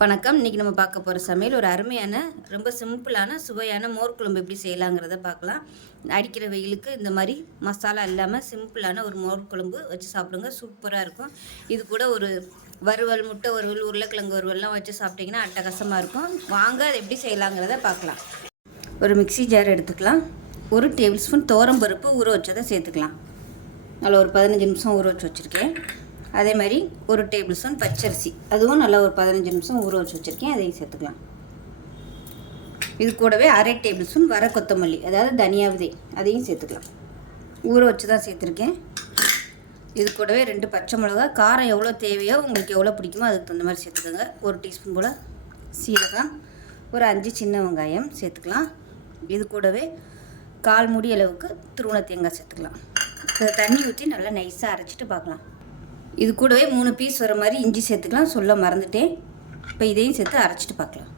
வணக்கம். இன்றைக்கி நம்ம பார்க்க போகிற சமையல் ஒரு அருமையான ரொம்ப சிம்பிளான சுவையான மோர் குழம்பு எப்படி செய்யலாங்கிறத பார்க்கலாம். அடிக்கிற வெயிலுக்கு இந்த மாதிரி மசாலா இல்லாமல் சிம்பிளான ஒரு மோர் குழம்பு வச்சு சாப்பிடுங்க, சூப்பராக இருக்கும். இது கூட ஒரு வறுவல், முட்டை வறுவல், உருளைக்கிழங்கு வறுவல்லாம் வச்சு சாப்பிட்டிங்கன்னா அட்டகாசமாக இருக்கும். வாங்க அதை எப்படி செய்யலாங்கிறத பார்க்கலாம். ஒரு மிக்ஸி ஜார் எடுத்துக்கலாம். 1 டேபிள் ஸ்பூன் துவரம்பருப்பு ஊற வச்சதை சேர்த்துக்கலாம். அதில் ஒரு 15 நிமிஷம் ஊற வச்சு வச்சுருக்கேன். அதே மாதிரி 1 டேபிள் ஸ்பூன் பச்சரிசி, அதுவும் நல்லா ஒரு 15 நிமிஷம் ஊற வச்சு வச்சுருக்கேன், அதையும் சேர்த்துக்கலாம். இது கூடவே 1/2 டேபிள் ஸ்பூன் வர கொத்தமல்லி, அதாவது தனியா விதை, அதையும் சேர்த்துக்கலாம். ஊற வச்சு தான் சேர்த்துருக்கேன். இது கூடவே 2 பச்சை மிளகா, காரம் எவ்வளோ தேவையோ உங்களுக்கு எவ்வளோ பிடிக்குமோ அதுக்கு தகுந்த மாதிரி சேர்த்துக்கோங்க. 1 டீஸ்பூன் போல் சீரகம், ஒரு 5 சின்ன வெங்காயம் சேர்த்துக்கலாம். இது கூடவே 1/4 மூடி அளவுக்கு துருவன தேங்காய் சேர்த்துக்கலாம். தண்ணி ஊற்றி நல்லா நைஸாக அரைச்சிட்டு பார்க்கலாம். இது கூடவே 3 பீஸ் வர மாதிரி இஞ்சி சேர்த்துக்கலாம், சொல்ல மறந்துட்டேன். இப்போ இதையும் சேர்த்து அரைச்சிட்டு பார்க்கலாம்.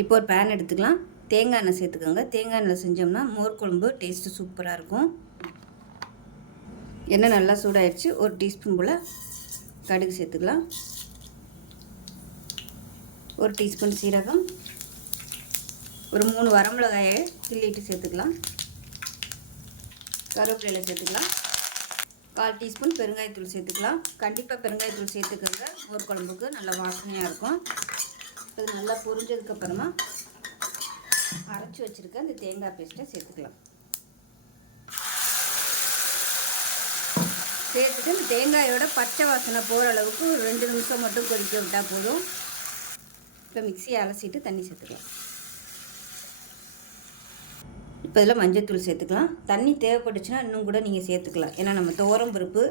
இப்போ ஒரு பேன் எடுத்துக்கலாம். தேங்காய் எண்ணெய் சேர்த்துக்கோங்க. தேங்காய் எண்ணெய் செஞ்சோம்னா மோர் குழம்பு டேஸ்ட்டு சூப்பராக இருக்கும். எண்ணெய் நல்லா சூடாயிடுச்சு. 1 டீஸ்பூன் போல் கடுகு சேர்த்துக்கலாம். 1 டீஸ்பூன் சீரகம், ஒரு 3 வரமிளகாயை கிள்ளிட்டு சேர்த்துக்கலாம். கருவேப்பிலை சேர்த்துக்கலாம். 1/4 டீஸ்பூன் பெருங்காயத்தூள் சேர்த்துக்கலாம். கண்டிப்பாக பெருங்காயத்தூள் சேர்த்துக்கோங்க, மோர் குழம்புக்கு நல்ல வாசனையாக இருக்கும். அது நல்லா பொரிஞ்சதுக்கப்புறமா அரைச்சி வச்சுருக்க அந்த தேங்காய் பேஸ்ட்டை சேர்த்துக்கலாம். சேர்த்துட்டு இந்த தேங்காயோட பச்சை வாசனை போகிற அளவுக்கு ஒரு 2 நிமிஷம் மட்டும் கொதிக்க விட்டால் போதும். இப்போ மிக்சியை அலசிட்டு தண்ணி சேர்த்துக்கலாம். இப்போ இதில் மஞ்சள்தூள் சேர்த்துக்கலாம். தண்ணி தேவைப்பட்டுச்சுன்னா இன்னும் கூட நீங்கள் சேர்த்துக்கலாம். ஏன்னா நம்ம துவரம் பருப்பு,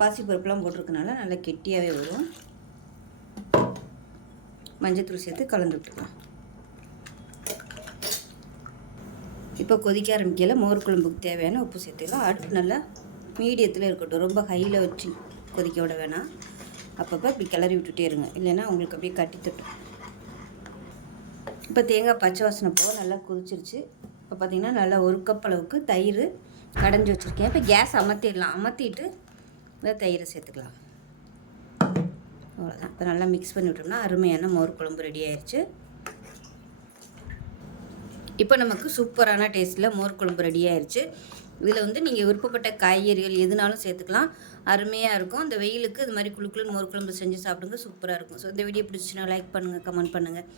பாசிப்பருப்புலாம் போட்டிருக்கனால நல்லா கெட்டியாகவே வரும். மஞ்சள்தூள் சேர்த்து கலந்து விட்டுக்கலாம். இப்போ கொதிக்க ஆரம்பிக்கல மோர் குழம்புக்கு தேவையான உப்பு சேர்த்துக்கலாம். அடுப்பு நல்லா மீடியத்தில் இருக்கட்டும், ரொம்ப ஹையில் வச்சு கொதிக்க விட வேணாம். அப்பப்போ இப்படி கிளறி விட்டுட்டே இருங்க, இல்லைன்னா உங்களுக்கு அப்படியே கட்டி தட்டும். இப்போ தேங்காய் பச்சை வாசனை போக நல்லா கொதிச்சிருச்சு. இப்போ பார்த்திங்கன்னா நல்லா 1 கப் அளவுக்கு தயிர் கடைஞ்சி வச்சுருக்கேன். இப்போ கேஸ் அமர்த்திடலாம். அமர்த்திட்டு இந்த தயிரை சேர்த்துக்கலாம். அவ்வளோதான். இப்போ நல்லா மிக்ஸ் பண்ணி விட்டோம்னா அருமையான மோர் குழம்பு ரெடி ஆயிடுச்சு. இப்போ நமக்கு சூப்பரான டேஸ்ட்டில் மோர் குழம்பு ரெடி ஆயிடுச்சு. இதில் நீங்கள் விருப்பப்பட்ட காய்கறிகள் எதுனாலும் சேர்த்துக்கலாம், அருமையாக இருக்கும். இந்த வெயிலுக்கு இது மாதிரி குழுக்குன்னு மோர் குழம்பு செஞ்சு சாப்பிடுங்க, சூப்பராக இருக்கும். ஸோ இந்த வீடியோ பிடிச்சிச்சுன்னா லைக் பண்ணுங்கள், கமெண்ட் பண்ணுங்கள்,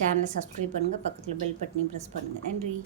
சேனலை சப்ஸ்கிரைப் பண்ணுங்கள், பக்கத்தில் பெல் பட்டனையும் ப்ரெஸ் பண்ணுங்கள். நன்றி.